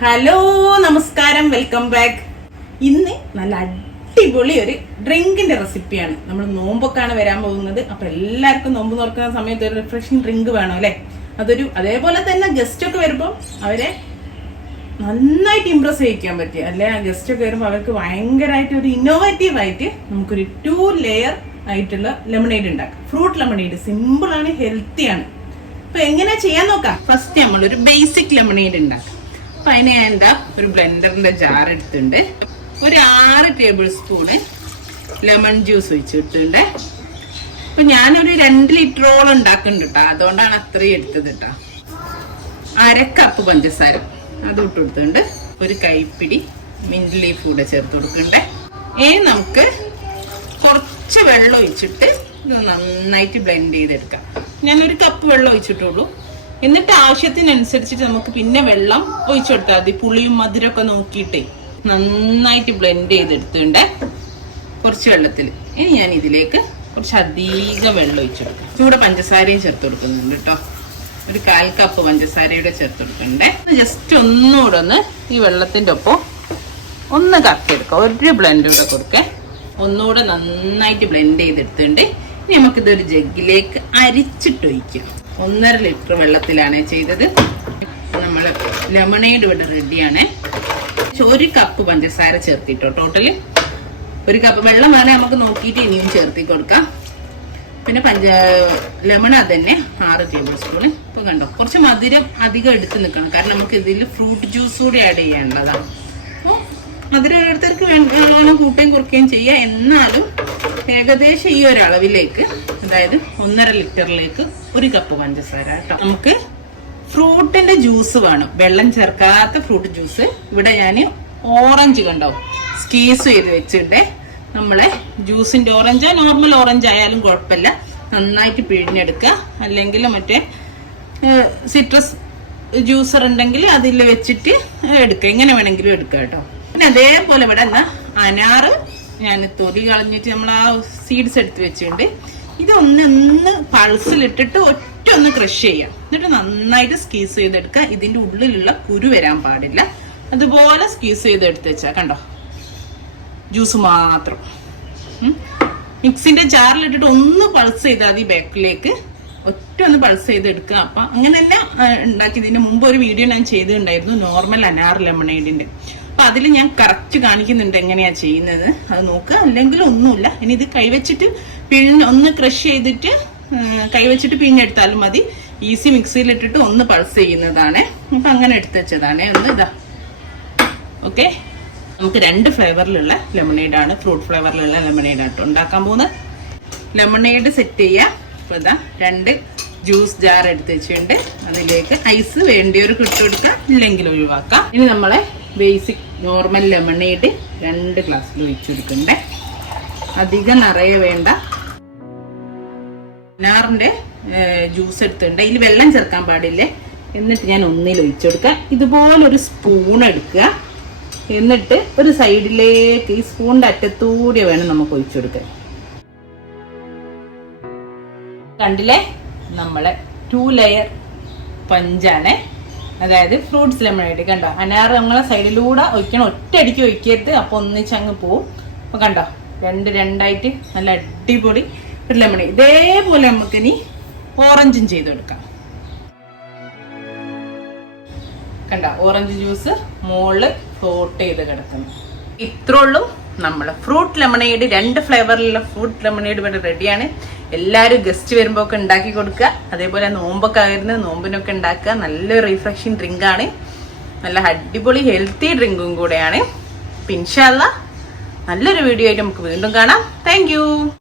Hello നമസ്കാരം, welcome back. ഇന്ന് നല്ല അടിപൊളി ഒരു ഡ്രിങ്കിന്റെ റെസിപ്പിയാണ്. നമ്മൾ നോമ്പൊക്കെയാണ് വരാൻ പോകുന്നത്. അപ്പൊ എല്ലാവർക്കും നോമ്പ് തുറക്കുന്ന സമയത്ത് ഒരു റിഫ്രഷിംഗ് ഡ്രിങ്ക് വേണം അല്ലെ. അതേപോലെ തന്നെ ഗസ്റ്റ് ഒക്കെ വരുമ്പോൾ അവരെ നന്നായിട്ട് ഇംപ്രസ് ചെയ്യിക്കാൻ പറ്റിയ അല്ലെ. ഗസ്റ്റ് ഒക്കെ വരുമ്പോൾ അവർക്ക് ഭയങ്കരമായിട്ട് ഒരു ഇന്നോവേറ്റീവ് ആയിട്ട് നമുക്കൊരു 2 ലെയർ ആയിട്ടുള്ള ലെമണേഡ് ഉണ്ടാക്കാം. ഫ്രൂട്ട് ലെമണേഡ് സിമ്പിൾ ആണ്, ഹെൽത്തി ആണ്. അപ്പൊ എങ്ങനെ ചെയ്യാൻ നോക്കാം. ഫസ്റ്റ് നമ്മൾ ഒരു ബേസിക് ലെമണേഡ് ഉണ്ടാക്കാം. അപ്പൊ അതിന് ഞാൻ ഒരു ബ്ലെൻഡറിന്റെ ജാർ എടുത്തിട്ടുണ്ട്. ഒരു 6 ടേബിൾ സ്പൂണ് ലെമൺ ജ്യൂസ് ഒഴിച്ചിട്ടുണ്ട്. അപ്പൊ ഞാനൊരു 2 ലിറ്ററോളം ഉണ്ടാക്കുന്നുണ്ട് കേട്ടോ, അതുകൊണ്ടാണ് അത്രയും എടുത്തത് കേട്ടോ. 1/2 കപ്പ് പഞ്ചസാര അത് ഇട്ട് കൊടുത്തിട്ടുണ്ട്. ഒരു കൈപ്പിടി മിന്റ് ലീഫ് കൂടെ ചേർത്ത് കൊടുക്കണ്ടേ. നമുക്ക് കുറച്ച് വെള്ളം ഒഴിച്ചിട്ട് ഇത് നന്നായിട്ട് ബ്ലെൻഡ് ചെയ്തെടുക്കാം. ഞാനൊരു കപ്പ് വെള്ളം ഒഴിച്ചിട്ടുള്ളൂ. എന്നിട്ട് ആവശ്യത്തിനനുസരിച്ചിട്ട് നമുക്ക് പിന്നെ വെള്ളം ഒഴിച്ചു കൊടുത്താൽ മതി. പുളിയും മധുരമൊക്കെ നോക്കിയിട്ടേ നന്നായിട്ട് ബ്ലെൻഡ് ചെയ്തെടുത്തിട്ടുണ്ട് കുറച്ച് വെള്ളത്തിൽ. ഇനി ഞാൻ ഇതിലേക്ക് കുറച്ച് അധികം വെള്ളം ഒഴിച്ചു കൊടുക്കാം. ചൂടെ പഞ്ചസാരയും ചേർത്ത് കൊടുക്കുന്നുണ്ട് കേട്ടോ. ഒരു 1/4 കപ്പ് പഞ്ചസാരയുടെ ചേർത്ത് കൊടുക്കണ്ടേ. ജസ്റ്റ് ഒന്നുകൂടെ ഈ വെള്ളത്തിന്റെ ഒപ്പം ഒന്ന് കറക്കിയെടുക്കാം. ഒരു ബ്ലെൻഡ് കൂടെ കൊടുക്കേ. ഒന്നുകൂടെ നന്നായിട്ട് ബ്ലെൻഡ് ചെയ്തെടുത്തിട്ടുണ്ട്. ഇനി നമുക്കിതൊരു ജഗ്ഗിലേക്ക് അരിച്ചിട്ട് ഒഴിക്കാം. 1.5 ലിറ്റർ വെള്ളത്തിലാണ് ചെയ്തത്. നമ്മൾ ലെമണേഡ് ഇവിടെ റെഡിയാണ്. 1 കപ്പ് പഞ്ചസാര ചേർത്തിട്ടോ. ടോട്ടല് 1 കപ്പ് വെള്ളം വേണേ നമുക്ക് നോക്കിയിട്ട് ഇനിയും ചേർത്തി കൊടുക്കാം. പിന്നെ ലെമൺ അതന്നെ 6 ടേബിൾ സ്പൂണ്. ഇപ്പൊ കണ്ടോ, കുറച്ച് മധുരം അധികം എടുത്ത് നിൽക്കണം, കാരണം നമുക്ക് ഇതിൽ ഫ്രൂട്ട് ജ്യൂസ് കൂടി ആഡ് ചെയ്യാനുള്ളതാണ്. അപ്പോൾ മധുരം എടുത്തവർക്ക് വേണം കൂട്ടുകയും കുറയ്ക്കുകയും ചെയ്യാം. എന്നാലും ഏകദേശം ഈ ഒരു അളവിലേക്ക്, അതായത് 1.5 ലിറ്ററിലേക്ക് 1 കപ്പ് പഞ്ചസാര കേട്ടോ. നമുക്ക് ഫ്രൂട്ടിന്റെ ജ്യൂസ് വേണം, വെള്ളം ചേർക്കാത്ത ഫ്രൂട്ട് ജ്യൂസ്. ഇവിടെ ഞാൻ ഓറഞ്ച് കണ്ടോ സ്ക്വീസ് ചെയ്ത് വെച്ചിട്ട് നമ്മളെ ജ്യൂസിന്റെ ഓറഞ്ചോ നോർമൽ ഓറഞ്ച് ആയാലും കുഴപ്പമില്ല, നന്നായിട്ട് പിഴിഞ്ഞെടുക്കുക. അല്ലെങ്കിൽ മറ്റേ സിട്രസ് ജ്യൂസർ ഉണ്ടെങ്കിൽ അതിൽ വെച്ചിട്ട് എടുക്കുക. എങ്ങനെ വേണമെങ്കിലും എടുക്കുക കേട്ടോ. പിന്നെ അതേപോലെ ഇവിടെ അനാറ് ഞാൻ തൊലി കളഞ്ഞിട്ട് നമ്മൾ ആ സീഡ്സ് എടുത്ത് വെച്ചിട്ടുണ്ട്. ഇതൊന്ന് പൾസിലിട്ടിട്ട് ഒന്ന് ക്രഷ് ചെയ്യാം. എന്നിട്ട് നന്നായിട്ട് സ്ക്വീസ് ചെയ്തെടുക്കുക. ഇതിന്റെ ഉള്ളിലുള്ള കുരു വരാൻ പാടില്ല. അതുപോലെ സ്ക്വീസ് ചെയ്തെടുത്ത് വെച്ചാ കണ്ടോ, ജ്യൂസ് മാത്രം. മിക്സിന്റെ ജാറിലിട്ടിട്ട് ഒന്ന് പൾസ് ചെയ്താൽ മതി ബാക്കിലേക്ക്. ഒന്ന് പൾസ് ചെയ്തെടുക്കുക. അപ്പൊ അങ്ങനെ തന്നെ ഉണ്ടാക്കിയതിന് മുമ്പ് ഒരു വീഡിയോ ഞാൻ ചെയ്തിട്ടുണ്ടായിരുന്നു, നോർമൽ അനാർ ലെമണേഡിന്റെ. അപ്പൊ അതിൽ ഞാൻ കറക്റ്റ് കാണിക്കുന്നുണ്ട് എങ്ങനെയാ ചെയ്യുന്നത്, അത് നോക്കുക. അല്ലെങ്കിൽ ഒന്നുമില്ല. ഇനി ഇത് കൈവച്ചിട്ട് ഒന്ന് ക്രഷ് ചെയ്തിട്ട് കൈവച്ചിട്ട് പിഴിഞ്ഞെടുത്താലും മതി. ഈസി മിക്സിയിലിട്ടിട്ട് ഒന്ന് പൾസ് ചെയ്യുന്നതാണ്. അപ്പൊ അങ്ങനെ എടുത്ത് വെച്ചതാണ് ഇതാ. ഓക്കെ, നമുക്ക് 2 ഫ്ലേവറിലുള്ള ലെമണേഡ് ആണ്, ഫ്രൂട്ട് ഫ്ലേവറിലുള്ള ലെമണേഡ് ആട്ടോ ഉണ്ടാക്കാൻ പോകുന്നത്. ലെമണേഡ് സെറ്റ് ചെയ്യാം. അപ്പൊ ഇതാ 2 ജ്യൂസ് ജാർ എടുത്ത് വെച്ചിട്ടുണ്ട്. അതിലേക്ക് ഐസ് വേണ്ടിയവർക്ക് ഇട്ട് കൊടുക്കുക, ഇല്ലെങ്കിൽ ഒഴിവാക്കാം. ഇനി നമ്മളെ ബേസിക് നോർമൽ ലെമണേഡ് 2 ഗ്ലാസ്സിൽ ഒഴിച്ചു കൊടുക്കണ്ടേ. അധികം നിറയെ വേണ്ട. അനാറിന്റെ ജ്യൂസ് എടുത്തിട്ടുണ്ട്. ഇതിൽ വെള്ളം ചേർക്കാൻ പാടില്ലേ. എന്നിട്ട് ഞാൻ ഒന്നിൽ ഒഴിച്ചു കൊടുക്കാം. ഇതുപോലൊരു സ്പൂൺ എടുക്കുക. എന്നിട്ട് ഒരു സൈഡിലേക്ക് ഈ സ്പൂണിന്റെ അറ്റത്തൂടെ വേണം നമുക്ക് ഒഴിച്ചു കൊടുക്കാൻ. കണ്ടില്ലേ, നമ്മളെ 2 ലെയർ പഞ്ചാണ്, അതായത് ഫ്രൂട്ട്സ് ലെമണേഡ്. കണ്ടോ, അനാറ് നമ്മളെ സൈഡിലൂടെ ഒഴിക്കണം, ഒറ്റയടിക്ക് ഒഴിക്കരുത്, അപ്പൊ ഒന്നിച്ചങ്ങ് പോവും. അപ്പൊ കണ്ടോ, 2 നല്ല അടിപൊളി ഒരു ലെമണേഡ്. ഇതേപോലെ നമുക്ക് ഇനി ഓറഞ്ചും ചെയ്തെടുക്കാം. കണ്ടോ, ഓറഞ്ച് ജ്യൂസ് മുകളിൽ ഫ്ലോട്ട് ചെയ്ത് കിടക്കുന്നു. ഇത്രയുള്ളൂ നമ്മളെ ഫ്രൂട്ട് ലെമണേഡ്. 2 ഫ്ലേവറിലുള്ള ഫ്രൂട്ട് ലെമണേഡ് ഇവിടെ റെഡിയാണ്. എല്ലാവരും ഗസ്റ്റ് വരുമ്പോൾ ഒക്കെ ഉണ്ടാക്കി കൊടുക്കുക. അതേപോലെ നോമ്പൊക്കെ ആയിരുന്നു, നോമ്പിനൊക്കെ ഉണ്ടാക്കുക. നല്ലൊരു റിഫ്രഷിങ് ഡ്രിങ്ക് ആണ്, നല്ല അടിപൊളി ഹെൽത്തി ഡ്രിങ്കും കൂടെയാണ്. ഇൻഷാ അല്ലാഹ് നല്ലൊരു വീഡിയോ ആയിട്ട് നമുക്ക് വീണ്ടും കാണാം. താങ്ക്